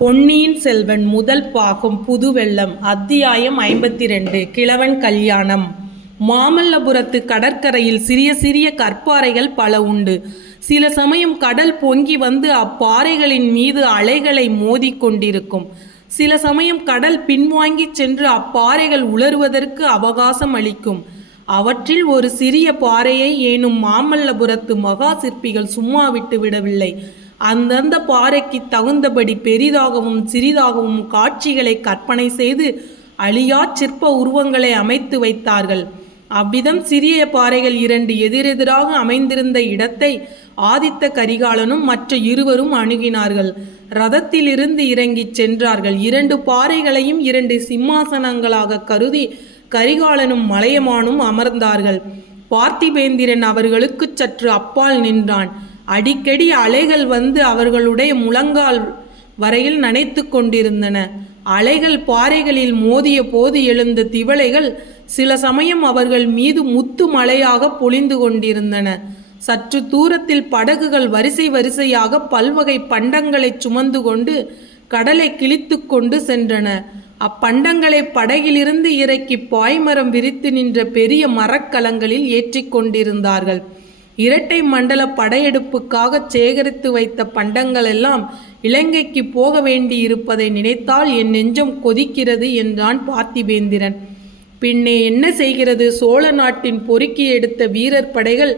பொன்னியின் செல்வன் முதல் பாகம் புதுவெள்ளம் அத்தியாயம் 52 கிழவன் கல்யாணம். மாமல்லபுரத்து கடற்கரையில் சிறிய சிறிய கற்பாறைகள் பல உண்டு. சில சமயம் கடல் பொங்கி வந்து அப்பாறைகளின் மீது அலைகளை மோதி கொண்டிருக்கும். சில சமயம் கடல் பின்வாங்கி சென்று அப்பாறைகள் உலருவதற்கு அவகாசம் அளிக்கும். அவற்றில் ஒரு சிறிய பாறையை ஏனும் மாமல்லபுரத்து மகா சிற்பிகள் சும்மா விட்டு விடவில்லை. அந்தந்த பாறைக்கு தகுந்தபடி பெரிதாகவும் சிறிதாகவும் காட்சிகளை கற்பனை செய்து அழியா சிற்ப உருவங்களை அமைத்து வைத்தார்கள். அவ்விதம் சிறிய பாறைகள் இரண்டு எதிரெதிராக அமைந்திருந்த இடத்தை ஆதித்த கரிகாலனும் மற்ற இருவரும் அணுகினார்கள். ரதத்திலிருந்து இறங்கி சென்றார்கள். இரண்டு பாறைகளையும் இரண்டு சிம்மாசனங்களாக கருதி கரிகாலனும் மலையமானும் அமர்ந்தார்கள். பார்த்திபேந்திரன் அவர்களுக்கு சற்று அப்பால் நின்றான். அடிக்கடி அலைகள் வந்து அவர்களுடைய முழங்கால் வரையில் நனைத்து கொண்டிருந்தன. அலைகள் பாறைகளில் மோதிய போது எழுந்த திவலைகள் சில சமயம் அவர்கள் மீது முத்து மழையாக பொழிந்து கொண்டிருந்தன. சற்று தூரத்தில் படகுகள் வரிசை வரிசையாக பல்வகை பண்டங்களை சுமந்து கொண்டு கடலை கிழித்து கொண்டு சென்றன. அப்பண்டங்களை படகிலிருந்து இறக்கி பாய்மரம் விரித்து நின்ற பெரிய மரக்கலங்களில் ஏற்றி கொண்டிருந்தார்கள். இரட்டை மண்டல படையெடுப்புக்காக சேகரித்து வைத்த பண்டங்கள் எல்லாம் இலங்கைக்கு போக வேண்டி இருப்பதை நினைத்தால் என் நெஞ்சம் கொதிக்கிறது என்றான் பார்த்திபேந்திரன். பின்னே என்ன செய்கிறது? சோழ நாட்டின் பொறுக்கி எடுத்த வீரர் படைகள்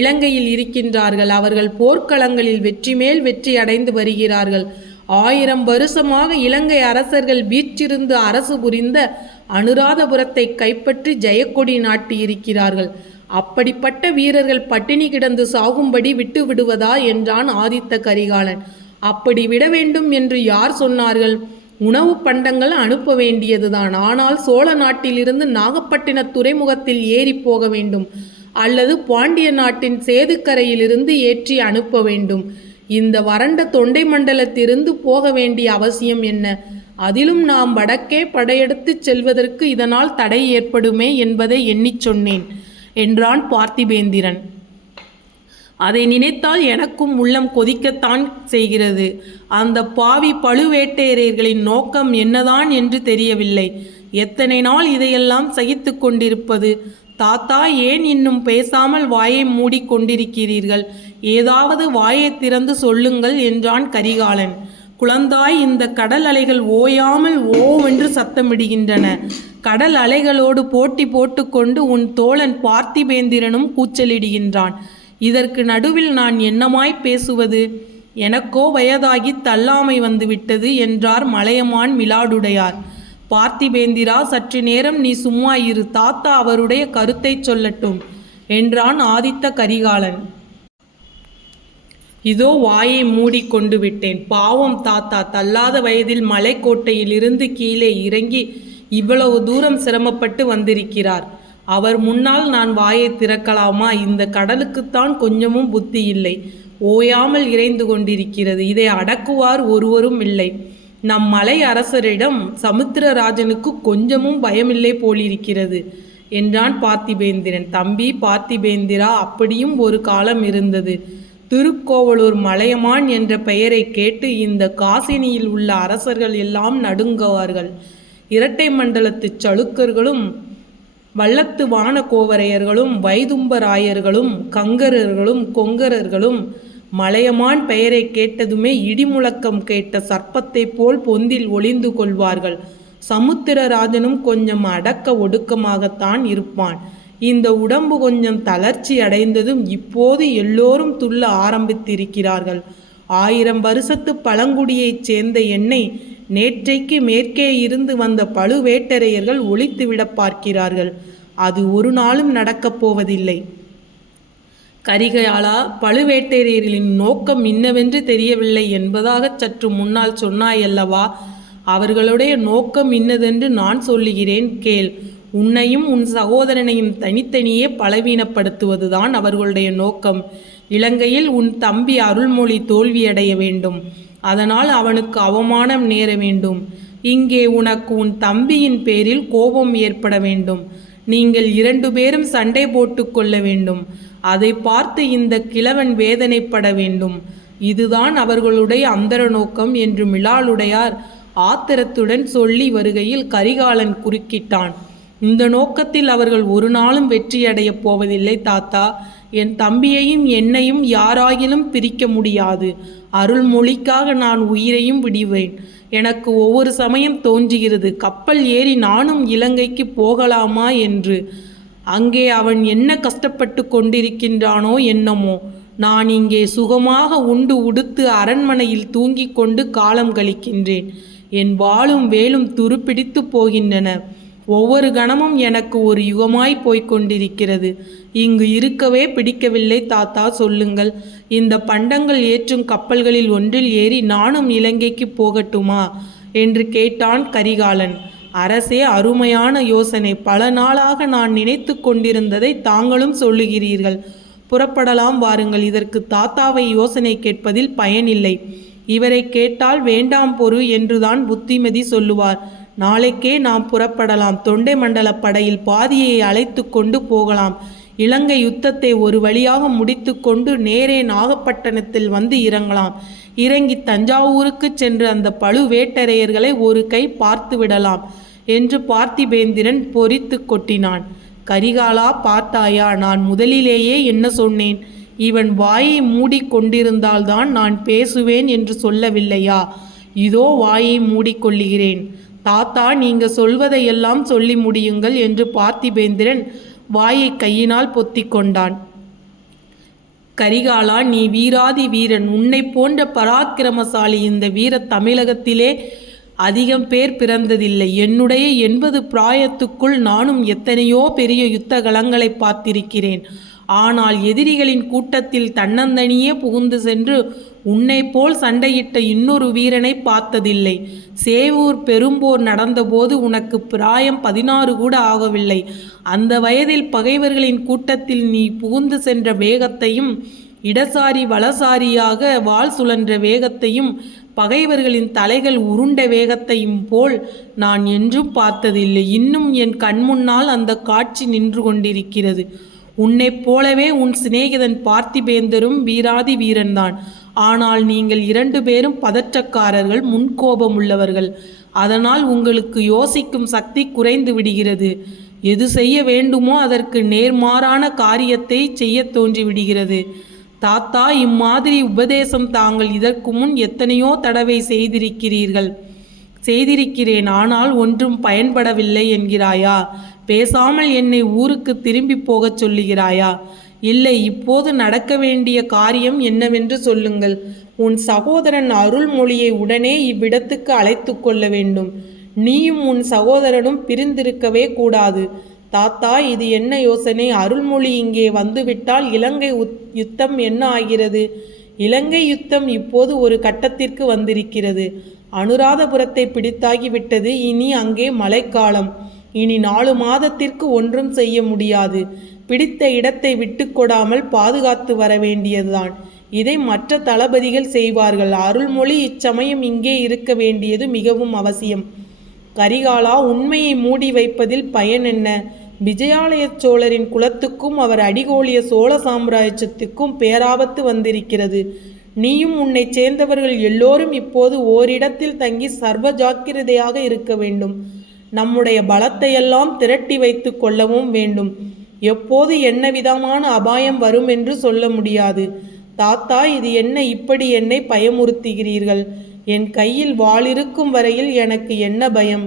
இலங்கையில் இருக்கின்றார்கள். அவர்கள் போர்க்களங்களில் வெற்றி மேல் வெற்றி அடைந்து வருகிறார்கள். 1000 வருஷமாக இலங்கை அரசர்கள் வீற்றிருந்து அரசு புரிந்த அனுராதபுரத்தை கைப்பற்றி ஜெயக்கொடி நாட்டி இருக்கிறார்கள். அப்படிப்பட்ட வீரர்கள் பட்டினி கிடந்து சாகும்படி விட்டு விடுவதா என்றான் ஆதித்த கரிகாலன். அப்படி விட வேண்டும் என்று யார் சொன்னார்கள்? உணவு பண்டங்கள் அனுப்ப வேண்டியதுதான். ஆனால் சோழ நாட்டிலிருந்து நாகப்பட்டின துறைமுகத்தில் ஏறி போக வேண்டும், அல்லது பாண்டிய நாட்டின் சேதுக்கரையிலிருந்து ஏற்றி அனுப்ப வேண்டும். இந்த வறண்ட தொண்டை மண்டலத்திலிருந்து போக வேண்டிய அவசியம் என்ன? அதிலும் நாம் வடக்கே படையெடுத்து செல்வதற்கு இதனால் தடை ஏற்படுமே என்பதை எண்ணிச் சொன்னேன் என்றான் பார்த்திபேந்திரன். அதை நினைத்தால் எனக்கும் உள்ளம் கொதிக்கத்தான் செய்கிறது. அந்த பாவி பழுவேட்டரையர்களின் நோக்கம் என்னதான் என்று தெரியவில்லை. எத்தனை நாள் இதையெல்லாம் சகித்து கொண்டிருப்பது? தாத்தா, ஏன் இன்னும் பேசாமல் வாயை மூடி கொண்டிருக்கிறீர்கள்? ஏதாவது வாயை திறந்து சொல்லுங்கள் என்றான் கரிகாலன். குழந்தாய், இந்த கடல் அலைகள் ஓயாமல் ஓவென்று சத்தமிடுகின்றன. கடல் அலைகளோடு போட்டி போட்டுக்கொண்டு உன் தோழன் பார்த்திபேந்திரனும் கூச்சலிடுகின்றான். இதற்கு நடுவில் நான் என்னமாய் பேசுவது? எனக்கோ வயதாகி தள்ளாமை வந்துவிட்டது என்றார் மலையமான் மிலாடுடையார். பார்த்திபேந்திரா, சற்று நேரம் நீ சும்மா இரு. தாத்தா அவருடைய கருத்தை சொல்லட்டும் என்றான் ஆதித்த கரிகாலன். இதோ வாயை மூடி கொண்டு விட்டேன். பாவம் தாத்தா, தள்ளாத வயதில் மலைக்கோட்டையிலிருந்து கீழே இறங்கி இவ்வளவு தூரம் சிரமப்பட்டு வந்திருக்கிறார். அவர் முன்னால் நான் வாயை திறக்கலாமா? இந்த கடலுக்குத்தான் கொஞ்சமும் புத்தி இல்லை. ஓயாமல் இறைந்து கொண்டிருக்கிறது. இதை அடக்குவார் ஒருவரும் இல்லை. நம் மலை அரசரிடம் சமுத்திரராஜனுக்கு கொஞ்சமும் பயமில்லை போலிருக்கிறது என்றான் பார்த்திபேந்திரன். தம்பி பார்த்திபேந்திரா, அப்படியும் ஒரு காலம் இருந்தது. திருக்கோவலூர் மலையமான் என்ற பெயரை கேட்டு இந்த காசினியில் உள்ள அரசர்கள் எல்லாம் நடுங்குவார்கள். இரட்டை மண்டலத்து சளுக்கர்களும் வல்லத்து வானகோவரையர்களும் வைதும்பராயர்களும் கங்கரர்களும் கொங்கரர்களும் மலையமான் பெயரை கேட்டதுமே இடிமுழக்கம் கேட்ட சர்ப்பத்தை போல் பொந்தில் ஒளிந்து கொள்வார்கள். சமுத்திரராஜனும் கொஞ்சம் அடக்க ஒடுக்கமாகத்தான் இருப்பான். இந்த உடம்பு கொஞ்சம் தளர்ச்சி அடைந்ததும் இப்போது எல்லோரும் துள்ள ஆரம்பித்திருக்கிறார்கள். 1000 வருஷத்து பழங்குடியைச் சேர்ந்த என்னை நேற்றைக்கு மேற்கே இருந்து வந்த பழுவேட்டரையர்கள் ஒழித்துவிட பார்க்கிறார்கள். அது ஒரு நாளும் நடக்கப் போவதில்லை. கரிகாலா, பழுவேட்டரையர்களின் நோக்கம் இன்னவென்று தெரியவில்லை என்பதாக சற்று முன்னால் சொன்னாயல்லவா? அவர்களுடைய நோக்கம் இன்னதென்று நான் சொல்லுகிறேன் கேள். உன்னையும் உன் சகோதரனையும் தனித்தனியே பலவீனப்படுத்துவதுதான் அவர்களுடைய நோக்கம். இலங்கையில் உன் தம்பி அருள்மொழி தோல்வியடைய வேண்டும். அதனால் அவனுக்கு அவமானம் நேர வேண்டும். இங்கே உனக்கு உன் தம்பியின் பேரில் கோபம் ஏற்பட வேண்டும். நீங்கள் 2 பேரும் சண்டை போட்டு கொள்ள வேண்டும். அதை பார்த்து இந்த கிழவன் வேதனைப்பட வேண்டும். இதுதான் அவர்களுடைய அந்தர நோக்கம் என்று மிலாலுடையார் ஆத்திரத்துடன் சொல்லி வருகையில் கரிகாலன் குறுக்கிட்டான். இந்த நோக்கத்தில் அவர்கள் ஒரு நாளும் வெற்றியடையப் போவதில்லை தாத்தா. என் தம்பியையும் என்னையும் யாராயிலும் பிரிக்க முடியாது. அருள்மொழிக்காக நான் உயிரையும் விடுவேன். எனக்கு ஒவ்வொரு சமயம் தோன்றுகிறது, கப்பல் ஏறி நானும் இலங்கைக்கு போகலாமா என்று. அங்கே அவன் என்ன கஷ்டப்பட்டு கொண்டிருக்கின்றானோ என்னமோ. நான் இங்கே சுகமாக உண்டு உடுத்து அரண்மனையில் தூங்கிக் கொண்டு காலம் கழிக்கின்றேன். என் வாளும் வேலும் துருப்பிடித்து போகின்றன. ஒவ்வொரு கணமும் எனக்கு ஒரு யுகமாய் போய்கொண்டிருக்கிறது. இங்கு இருக்கவே பிடிக்கவில்லை தாத்தா. சொல்லுங்கள், இந்த பண்டங்கள் ஏற்றும் கப்பல்களில் ஒன்றில் ஏறி நானும் இலங்கைக்கு போகட்டுமா என்று கேட்டான் கரிகாலன். அரசே, அருமையான யோசனை. பல நாளாக நான் நினைத்து கொண்டிருந்ததை தாங்களும் சொல்லுகிறீர்கள். புறப்படலாம், வாருங்கள். இதற்கு தாத்தாவை யோசனை கேட்பதில் பயனில்லை. இவரை கேட்டால் வேண்டாம் பொறு என்றுதான் புத்திமதி சொல்லுவார். நாளைக்கே நாம் புறப்படலாம். தொண்டை மண்டல படையில் பாதியை அழைத்து கொண்டு போகலாம். இலங்கை யுத்தத்தை ஒரு வழியாக முடித்து கொண்டு நேரே நாகப்பட்டினத்தில் வந்து இறங்கலாம். இறங்கி தஞ்சாவூருக்கு சென்று அந்த பழுவேட்டரையர்களை ஒரு கை பார்த்து விடலாம் என்று பார்த்திபேந்திரன் பொறித்து கொட்டினான். கரிகாலா, பார்த்தாயா, நான் முதலிலேயே என்ன சொன்னேன்? இவன் வாயை மூடிக்கொண்டிருந்தால்தான் நான் பேசுவேன் என்று சொல்லவில்லையா? இதோ வாயை மூடிக்கொள்ளுகிறேன். தாத்தா, நீங்க சொல்வதையெல்லாம் சொல்லி முடியுங்கள் என்று பார்த்திபேந்திரன் வாயை கையினால் பொத்தி கொண்டான். கரிகாலா, நீ வீராதி வீரன். உன்னை போன்ற பராக்கிரமசாலி இந்த வீர தமிழகத்திலே அதிகம் பேர் பிறந்ததில்லை. என்னுடைய 80 பிராயத்துக்குள் நானும் எத்தனையோ பெரிய யுத்த களங்களை பார்த்திருக்கிறேன். ஆனால் எதிரிகளின் கூட்டத்தில் தன்னந்தனியே புகுந்து சென்று உன்னை போல் சண்டையிட்ட இன்னொரு வீரனை பார்த்ததில்லை. சேவூர் பெரும்போர் நடந்தபோது உனக்கு பிராயம் 16 கூட ஆகவில்லை. அந்த வயதில் பகைவர்களின் கூட்டத்தில் நீ புகுந்து சென்ற வேகத்தையும், இடசாரி வலசாரியாக வாள் சுழன்ற வேகத்தையும், பகைவர்களின் தலைகள் உருண்ட வேகத்தையும் போல் நான் என்றும் பார்த்ததில்லை. இன்னும் என் கண்முன்னால் அந்த காட்சி நின்று கொண்டிருக்கிறது. உன்னைப் போலவே உன் சிநேகிதன் பார்த்திபேந்தரும் வீராதி வீரன்தான். ஆனால் நீங்கள் 2 பேரும் பதற்றக்காரர்கள், முன்கோபம் உள்ளவர்கள். அதனால் உங்களுக்கு யோசிக்கும் சக்தி குறைந்து விடுகிறது. எது செய்ய வேண்டுமோ அதற்கு நேர்மாறான காரியத்தை செய்ய தோன்றிவிடுகிறது. தாத்தா, இம்மாதிரி உபதேசம் தாங்கள் இதற்கு முன் எத்தனையோ தடவை செய்திருக்கிறேன். ஆனால் ஒன்றும் பயன்படவில்லை என்கிறாயா? பேசாமல் என்னை ஊருக்கு திரும்பி போகச் சொல்லுகிறாயா? இல்லை, இப்போது நடக்க வேண்டிய காரியம் என்னவென்று சொல்லுங்கள். உன் சகோதரன் அருள்மொழியை உடனே இவ்விடத்துக்கு அழைத்து கொள்ள வேண்டும். நீயும் உன் சகோதரனும் பிரிந்திருக்கவே கூடாது. தாத்தா, இது என்ன யோசனை? அருள்மொழி இங்கே வந்துவிட்டால் இலங்கை யுத்தம் என்ன ஆகிறது? இலங்கை யுத்தம் இப்போது ஒரு கட்டத்திற்கு வந்திருக்கிறது. அனுராதபுரத்தை பிடித்தாகிவிட்டது. இனி அங்கே மழைக்காலம். இனி 4 மாதத்திற்கு ஒன்றும் செய்ய முடியாது. பிடித்த இடத்தை விட்டு கொடாமல் பாதுகாத்து வர வேண்டியதுதான். இதை மற்ற தளபதிகள் செய்வார்கள். அருள்மொழி இச்சமயம் இங்கே இருக்க வேண்டியது மிகவும் அவசியம். கரிகாலா, உண்மையை மூடி வைப்பதில் பயன் என்ன? விஜயாலய சோழரின் குலத்துக்கும் அவர் அடிகோலிய சோழ சாம்ராஜ்யத்துக்கும் பேராபத்து வந்திருக்கிறது. நீயும் உன்னை சேர்ந்தவர்கள் எல்லோரும் இப்போது ஓரிடத்தில் தங்கி சர்வ ஜாக்கிரதையாக இருக்க வேண்டும். நம்முடைய பலத்தையெல்லாம் திரட்டி வைத்து கொள்ளவும் வேண்டும். எப்போது என்ன விதமான அபாயம் வரும் என்று சொல்ல முடியாது. தாத்தா, இது என்ன இப்படி என்னை பயமுறுத்துகிறீர்கள்? என் கையில் வாளிருக்கும் வரையில் எனக்கு என்ன பயம்?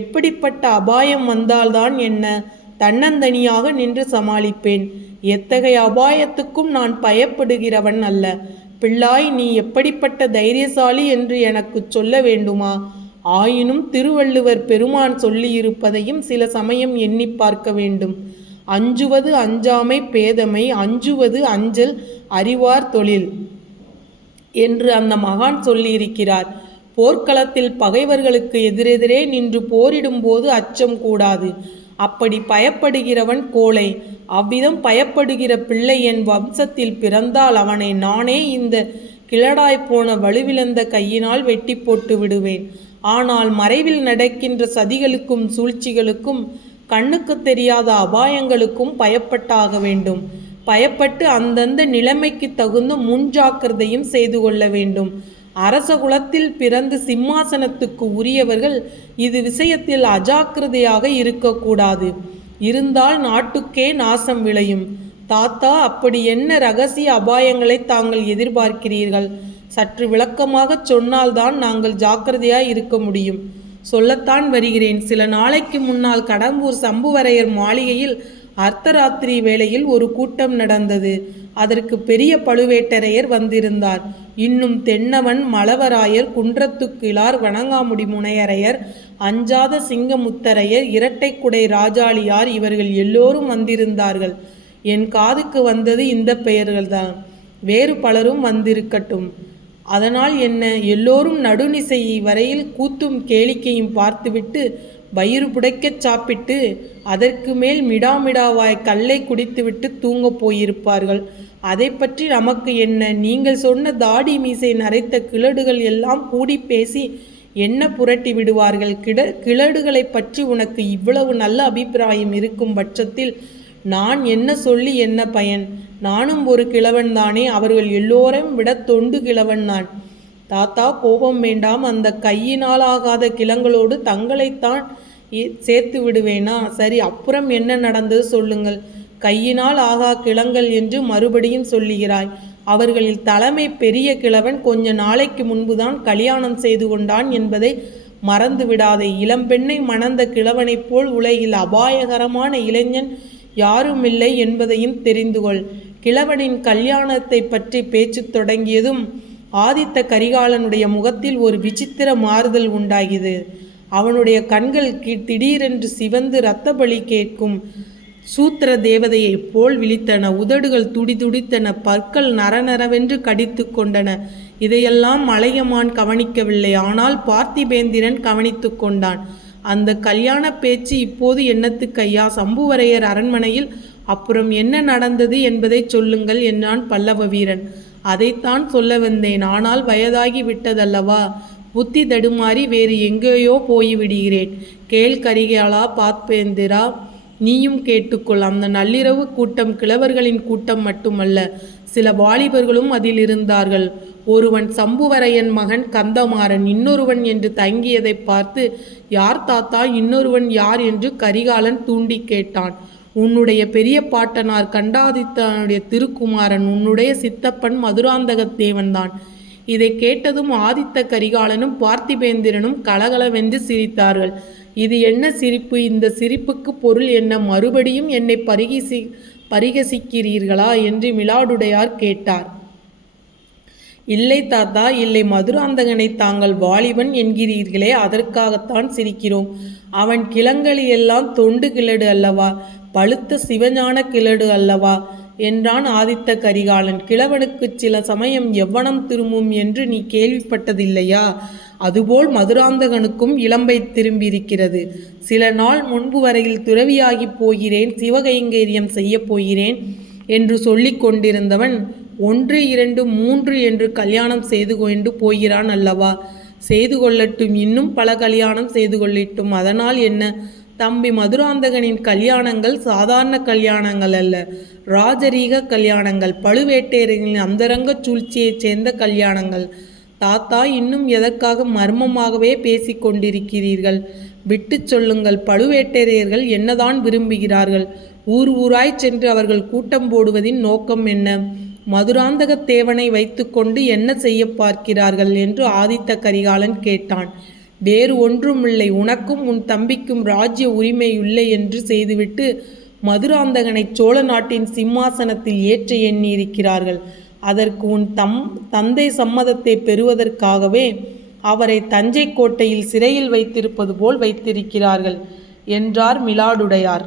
எப்படிப்பட்ட அபாயம் வந்தால்தான் என்ன? தன்னந்தனியாக நின்று சமாளிப்பேன். எத்தகைய அபாயத்துக்கும் நான் பயப்படுகிறவன் அல்ல. பிள்ளாய், நீ எப்படிப்பட்ட தைரியசாலி என்று எனக்கு சொல்ல வேண்டுமா? ஆயினும் திருவள்ளுவர் பெருமான் சொல்லியிருப்பதையும் சில சமயம் எண்ணி பார்க்க வேண்டும். அஞ்சுவது அஞ்சாமை பேதமை, அஞ்சுவது அஞ்சல் அறிவார் தொழில் என்று அந்த மகான் சொல்லியிருக்கிறார். போர்க்களத்தில் பகைவர்களுக்கு எதிரெதிரே நின்று போரிடும் போது அச்சம் கூடாது. அப்படி பயப்படுகிறவன் கோழை. அவ்விதம் பயப்படுகிற பிள்ளை என் வம்சத்தில் பிறந்தால் அவனை நானே இந்த கிழடாய்ப்போன வலுவிழந்த கையினால் வெட்டி போட்டு விடுவேன். ஆனால் மறைவில் நடக்கின்ற சதிகளுக்கும் சூழ்ச்சிகளுக்கும், கண்ணுக்கு தெரியாத அபாயங்களுக்கும் பயப்பட்டாக வேண்டும். பயப்பட்டு அந்தந்த நிலைமைக்கு தகுந்த முன்ஜாக்கிரதையும் செய்து கொள்ள வேண்டும். அரச குலத்தில் பிறந்து சிம்மாசனத்துக்கு உரியவர்கள் இது விஷயத்தில் அஜாக்கிரதையாக இருக்கக்கூடாது. இருந்தால் நாட்டுக்கே நாசம் விளையும். தாத்தா, அப்படி என்ன ரகசிய அபாயங்களை தாங்கள் எதிர்பார்க்கிறீர்கள்? சற்று விளக்கமாக சொன்னால்தான் நாங்கள் ஜாக்கிரதையாய் இருக்க முடியும். சொல்லத்தான் வருகிறேன். சில நாளைக்கு முன்னால் கடம்பூர் சம்புவரையர் மாளிகையில் அர்த்தராத்திரி வேளையில் ஒரு கூட்டம் நடந்தது. அதற்கு பெரிய பழுவேட்டரையர் வந்திருந்தார். இன்னும் தென்னவன், மலவராயர், குன்றத்துக்கிழார், வணங்காமுடி முனையரையர், அஞ்சாத சிங்கமுத்தரையர், இரட்டைக்குடை ராஜாளியார் இவர்கள் எல்லோரும் வந்திருந்தார்கள். என் காதுக்கு வந்தது இந்த பெயர்கள்தான். வேறு பலரும் வந்திருக்கட்டும். அதனால் என்ன? எல்லோரும் நடுநிசை வரையில் கூத்தும் கேளிக்கையும் பார்த்துவிட்டு வயிறு புடைக்கச் சாப்பிட்டு அதற்கு மேல் மிடாமிடாவாய் கல்லை குடித்துவிட்டு தூங்கப் போயிருப்பார்கள். அதை பற்றி நமக்கு என்ன? நீங்கள் சொன்ன தாடி மீசை நரைத்த கிழடுகள் எல்லாம் கூடி பேசி என்ன புரட்டி விடுவார்கள். கிழடுகளை பற்றி உனக்கு இவ்வளவு நல்ல அபிப்பிராயம் இருக்கும் பட்சத்தில் நான் என்ன சொல்லி என்ன பயன்? நானும் ஒரு கிழவன் தானே. அவர்கள் எல்லோரையும் விட தொண்டு கிழவன் நான். தாத்தா, கோபம் வேண்டாம். அந்த கையினால் ஆகாத கிழங்களோடு தங்களைத்தான் சேர்த்து விடுவேனா? சரி, அப்புறம் என்ன நடந்தது சொல்லுங்கள். கையினால் ஆகா கிழங்கள் என்று மறுபடியும் சொல்லுகிறாய். அவர்களில் தலைமை பெரிய கிழவன் கொஞ்ச நாளைக்கு முன்புதான் கல்யாணம் செய்து கொண்டான் என்பதை மறந்து விடாதே. இளம்பெண்ணை மணந்த கிழவனைப் போல் உலகில் அபாயகரமான இளைஞன் யாருமில்லை என்பதையும் தெரிந்து கொள். கிழவனின் கல்யாணத்தை பற்றி பேச்சு தொடங்கியதும் ஆதித்த கரிகாலனுடைய முகத்தில் ஒரு விசித்திர மாறுதல் உண்டாகியது. அவனுடைய கண்கள் திடீரென்று சிவந்து இரத்த பலி கேட்கும் சூத்திர தேவதையைப் போல் விழித்தன. உதடுகள் துடிதுடித்தன. பற்கள் நரநரவென்று கடித்து கொண்டன. இதையெல்லாம் மலையமான் கவனிக்கவில்லை. ஆனால் பார்த்திபேந்திரன் கவனித்து கொண்டான். அந்த கல்யாண பேச்சு இப்போது என்னத்துக்கு ஐயா? சம்புவரையர் அரண்மனையில் அப்புறம் என்ன நடந்தது என்பதை சொல்லுங்கள் என்றான் பல்லவ வீரன். அதைத்தான் சொல்ல வந்தேன். ஆனால் வயதாகி விட்டதல்லவா, புத்தி தடுமாறி வேறு எங்கேயோ போய்விடுகிறேன். கேள் கரிகாலா, பார்த்திபேந்திரா, நீயும் கேட்டுக்கொள். அந்த நள்ளிரவு கூட்டம் கிழவர்களின் கூட்டம் மட்டுமல்ல, சில வாலிபர்களும் அதில் இருந்தார்கள். ஒருவன் சம்புவரையன் மகன் கந்தமாறன், இன்னொருவன் என்று தங்கியதை பார்த்து, யார் தாத்தா, இன்னொருவன் யார் என்று கரிகாலன் தூண்டி கேட்டான். உன்னுடைய பெரிய பாட்டனார் கண்டாதித்தனுடைய திருக்குமாரன், உன்னுடைய சித்தப்பன் மதுராந்தகத்தேவன்தான். இதை கேட்டதும் ஆதித்த கரிகாலனும் பார்த்திபேந்திரனும் கலகலவென்று சிரித்தார்கள். இது என்ன சிரிப்பு? இந்த சிரிப்புக்கு பொருள் என்ன? மறுபடியும் என்னை பரிகசிக்கிறீர்களா என்று மிலாடுடையார் கேட்டார். இல்லை தாத்தா, இல்லை. மதுராந்தகனை தாங்கள் வாலிபன் என்கிறீர்களே, அதற்காகத்தான் சிரிக்கிறோம். அவன் கிழங்களியெல்லாம் தொண்டு கிழடு அல்லவா, பழுத்த சிவஞான கிழடு அல்லவா என்றான் ஆதித்த கரிகாலன். கிழவனுக்கு சில சமயம் எவ்வனம் திரும்பும் என்று நீ கேள்விப்பட்டதில்லையா? அதுபோல் மதுராந்தகனுக்கும் இளம்பை திரும்பியிருக்கிறது. சில நாள் முன்பு வரையில் துறவியாகி போகிறேன், சிவகைங்கரியம் செய்ய போகிறேன் என்று சொல்லி கொண்டிருந்தவன் 1, 2, 3 என்று கல்யாணம் செய்து கொண்டு போகிறான் அல்லவா? செய்து கொள்ளட்டும், இன்னும் பல கல்யாணம் செய்து கொள்ளட்டும். அதனால் என்ன? தம்பி மதுராந்தகனின் கல்யாணங்கள் சாதாரண கல்யாணங்கள் அல்ல, ராஜரீக கல்யாணங்கள், பழுவேட்டரையர்களின் அந்தரங்க சூழ்ச்சியைச் சேர்ந்த கல்யாணங்கள். தாத்தா, இன்னும் எதற்காக மர்மமாகவே பேசி கொண்டிருக்கிறீர்கள்? விட்டு சொல்லுங்கள். பழுவேட்டரையர்கள் என்னதான் விரும்புகிறார்கள்? ஊர் ஊராய் சென்று அவர்கள் கூட்டம் போடுவதின் நோக்கம் என்ன? மதுராந்தகத்தேவனை வைத்துக்கொண்டு என்ன செய்ய பார்க்கிறார்கள் என்று ஆதித்த கரிகாலன் கேட்டான். வேறு ஒன்றுமில்லை. உனக்கும் உன் தம்பிக்கும் ராஜ்ய உரிமை இல்லை என்று செய்துவிட்டு மதுராந்தகனை சோழ நாட்டின் சிம்மாசனத்தில் ஏற்ற எண்ணி இருக்கிறார்கள். அதற்கு உன் தந்தை சம்மதத்தை பெறுவதற்காகவே அவரை தஞ்சை கோட்டையில் சிறையில் வைத்திருப்பது போல் வைத்திருக்கிறார்கள் என்றார் மிலாடுடையார்.